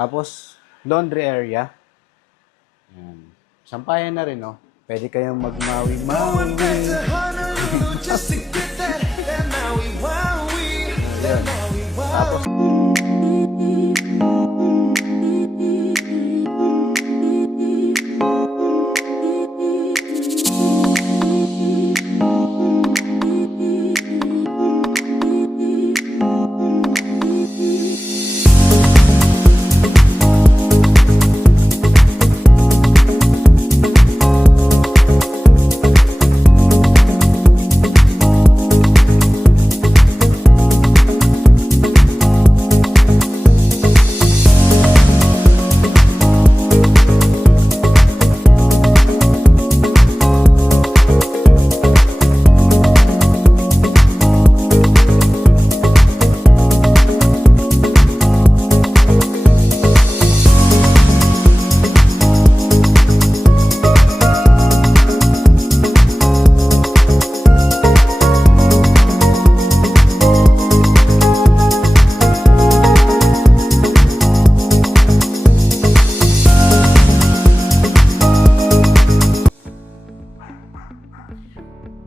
Tapos, laundry area. Yan. Sampayan na rin, no? Pwede kayong magmawi-mawi. Yan. Tapos,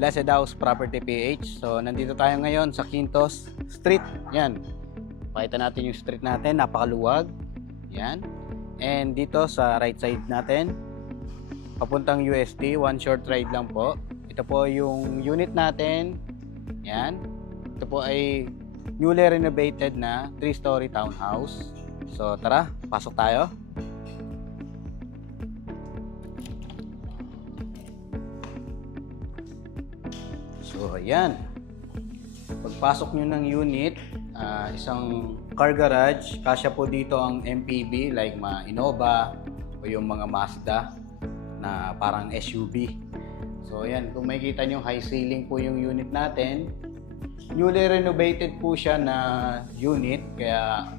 Blessed House Property PH. So, nandito tayo ngayon sa Quintos Street. Yan. Pakita natin yung street natin. Napakaluwag. Yan. And dito sa right side natin, papuntang UST. One short ride lang po. Ito po yung unit natin. Yan. Ito po ay newly renovated na 3-story townhouse. So, tara. Pasok tayo. So, ayan. Pagpasok nyo ng unit, isang car garage, kasya po dito ang MPV like Innova o yung mga Mazda na parang SUV. So, ayan. Kung makikita nyo, high ceiling po yung unit natin. Newly renovated po siya na unit, kaya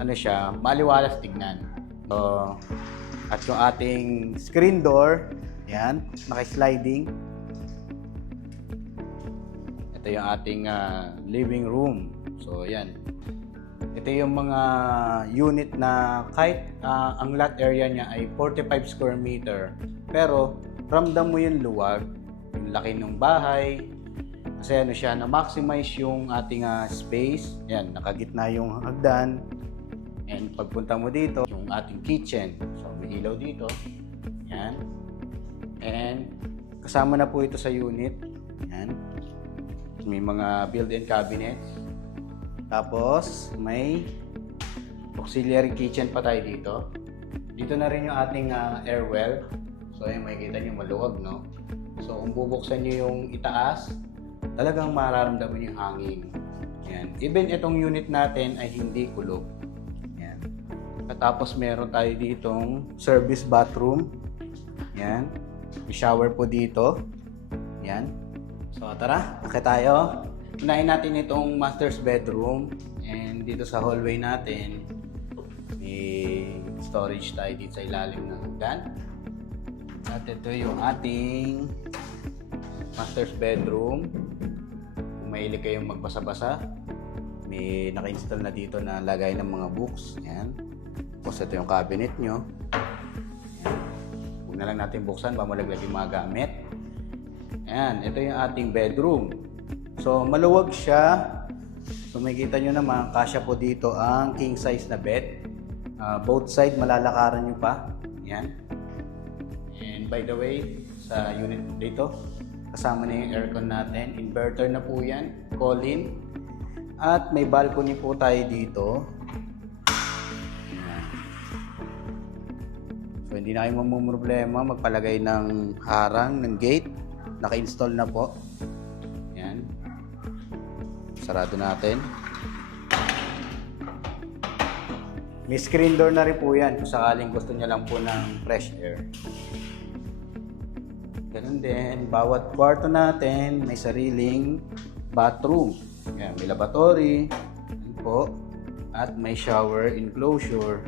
ano siya, maliwalas tignan. So, at yung ating screen door, ayan, naka-sliding. Ito yung ating living room. So, yan. Ito yung mga unit na kahit ang lot area niya ay 45 square meter. Pero, ramdam mo yung luwag, yung laki ng bahay. Kasi ano siya, na-maximize yung ating space. Yan, nakagitna yung hagdan. And pagpunta mo dito, yung ating kitchen. So, may ilaw dito. Yan. And kasama na po ito sa unit. Yan. May mga built-in cabinets. Tapos, may auxiliary kitchen pa tayo dito. Dito na rin yung ating air well. So, ayun, makikita nyo maluwag, no? So, kung bubuksan nyo yung itaas, talagang mararamdaman yung hangin. Yan. Even itong unit natin ay hindi kulog. Yan. At tapos, meron tayo ditong service bathroom. Yan. May shower po dito. Yan. So tara, akit tayo. Unahin natin itong master's bedroom. And dito sa hallway natin, may storage tayo dito sa ilalim ng hagdan. At ito yung ating master's bedroom. Kung mahilig kayong magbasa-basa, may naka-install na dito na lagay ng mga books. Yan. Tapos ito yung cabinet nyo. Yan. Huwag na lang natin buksan, pamulaglag yung mga gamit. Ayan, ito yung ating bedroom. So, maluwag siya. So, makikita nyo naman, kasya po dito ang king size na bed. Both side, malalakaran nyo pa. Ayan. And by the way, sa unit dito, kasama na yung aircon natin. Inverter na po yan. Call-in. At may balcony po tayo dito. Ayan. So, hindi na kayo mamumroblema magpalagay ng harang, ng gate. Naka-install na po. Yan. Sarado natin. May screen door na rin po yan kung sakaling gusto niya lang po ng fresh air. Ganun din. Bawat kwarto natin may sariling bathroom. Yan. May lavatory. Yan po. At may shower enclosure.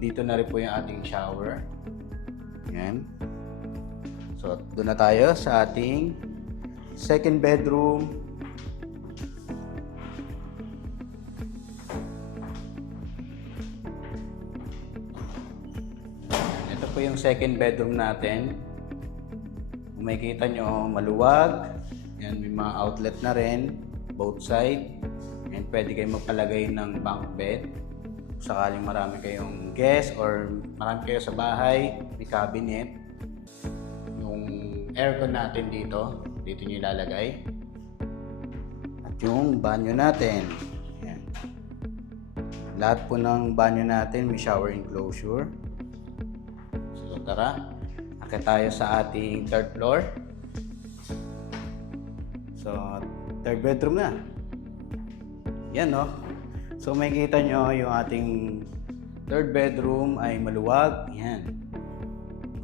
Dito na rin po yung ating shower. Yan. So, doon na tayo sa ating second bedroom. Ito po yung second bedroom natin. Kung makikita nyo, maluwag. Yan, may mga outlet na rin, both side. And pwede kayo magpalagay ng bunk bed. Sakaling marami kayong guest or marami kayo sa bahay, may cabinet. Yung aircon natin dito nyo ilalagay. At yung banyo natin. Yan. Lahat po ng banyo natin may shower enclosure. So tara, akit tayo sa ating third floor. So, third bedroom na. Yan, no? So, makikita nyo yung ating third bedroom ay maluwag. Yan.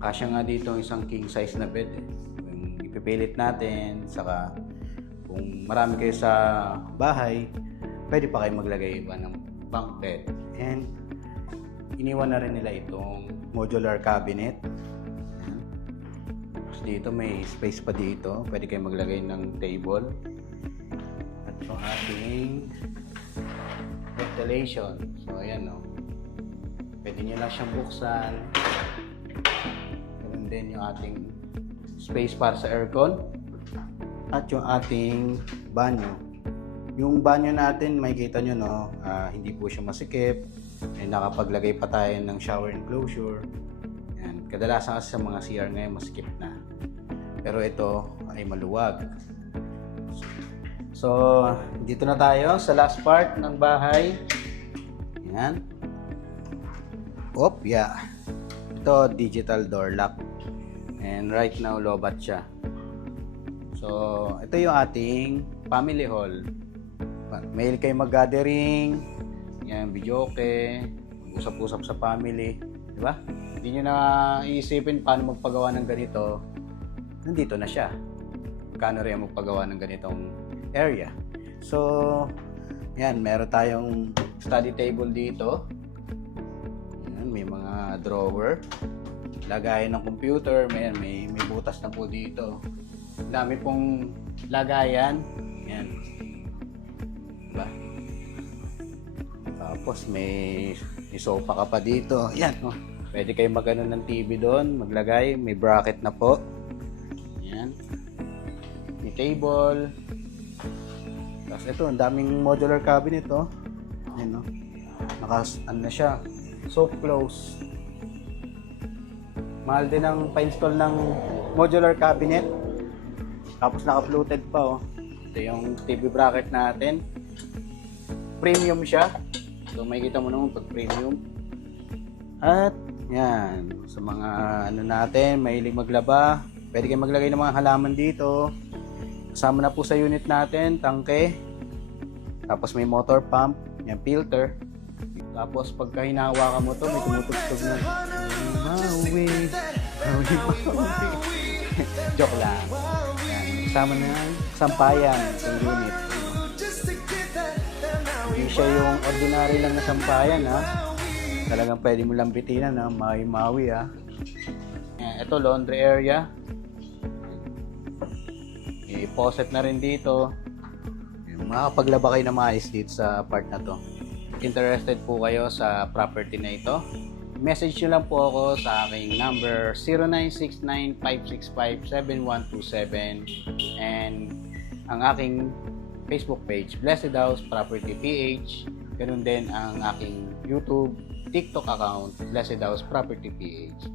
Kasya nga dito isang king size na bed. Yung ipipilit natin, saka kung marami kayo sa bahay, pwede pa kayo maglagay iba ng bunk bed. And iniwan na rin nila itong modular cabinet. Tapos dito may space pa dito. Pwede kayo maglagay ng table. At yung ating ventilation. So ayan, no. Pwede nyo lang siyang buksan. Ganun din yung ating space para sa aircon. At yung ating banyo. Yung banyo natin, makikita nyo, no, hindi po siya masikip. Nakapaglagay pa tayo ng shower enclosure. Yan. Kadalasan kasi sa mga CR ngayon, masikip na. Pero ito ay maluwag. So, dito na tayo sa last part ng bahay. Yan. Yeah. Ito, digital door lock. And right now, lobat siya. So, ito yung ating family hall. Mail kayo mag-gathering, yan, videoke, usap-usap sa family, di ba? Hindi nyo na iisipin paano magpagawa ng ganito. Nandito na siya. Kano rin magpagawa ng ganitong area. So, yan, meron tayong study table dito. Yan, may mga drawer. Lagayan ng computer, may butas na po dito. Dami pong lagayan. Yan. Diba? Tapos may sofa ka pa dito. Yan. Oh. Pwede kayo magano ng TV doon. Maglagay. May bracket na po. Yan. May table. Tapos ito, ang daming modular cabinet. Oh. Yan, oh. Ano na siya. Soft close. Mahal din ang pa-install ng modular cabinet. Tapos naka-fluted pa, oh. Ito yung TV bracket natin. Premium siya. So makikita mo naman pag premium. At yan, sa mga ano natin, mahilig maglaba, pwede kayong maglagay ng mga halaman dito. Kasama na po sa unit natin, tangke. Tapos may motor pump, yan filter. Tapos pagka hinahawakan mo to, may tumutugtog na. Maui. Joke lang. Kasama na sampayan sa unit. Hindi siya yung ordinary lang na sampayan, ha. Talagang pwede mo lang bitinan, ha. Maui-maui, ha. Ito, laundry area. Faucet na rin dito. Makakapaglaba kayo na maayos dito sa part na to. Interested po kayo sa property na ito? Message nyo lang po ako sa aking number 0969-565-7127 and ang aking Facebook page, Blessed House Property PH. Ganun din ang aking YouTube, TikTok account, Blessed House Property PH.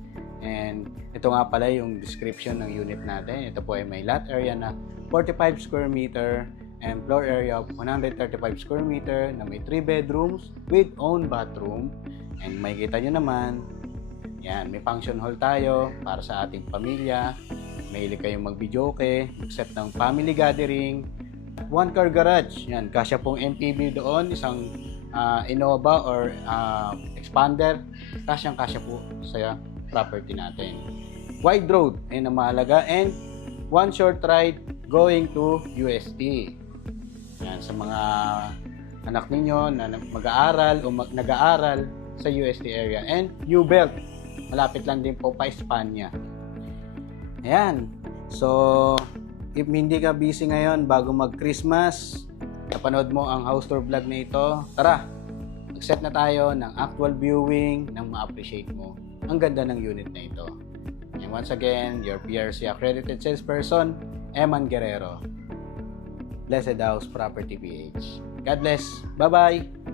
And ito nga pala yung description ng unit natin. Ito po ay may lot area na 45 square meter and floor area of 135 square meter na may 3 bedrooms with own bathroom. And makikita nyo naman, yan, may function hall tayo para sa ating pamilya. Mahilig kayong mag-videoke, mag-set ng family gathering. One car garage, yan, kasya pong MPV doon, isang Innova or expander, kasya po sa property natin. Wide road, ayun ang mahalaga, and one short ride going to UST. Yan, sa mga anak ninyo na mag-aaral o nag-aaral sa UST area. And U-Belt, malapit lang din po pa Espanya. Ayan. So, if hindi ka busy ngayon bago mag-Christmas, napanood mo ang house tour vlog na ito, tara, Mag-set na tayo ng actual viewing nang ma-appreciate mo ang ganda ng unit na ito. And once again, your PRC accredited salesperson, Eman Guerrero. Blessed House Property PH. God bless. Bye-bye.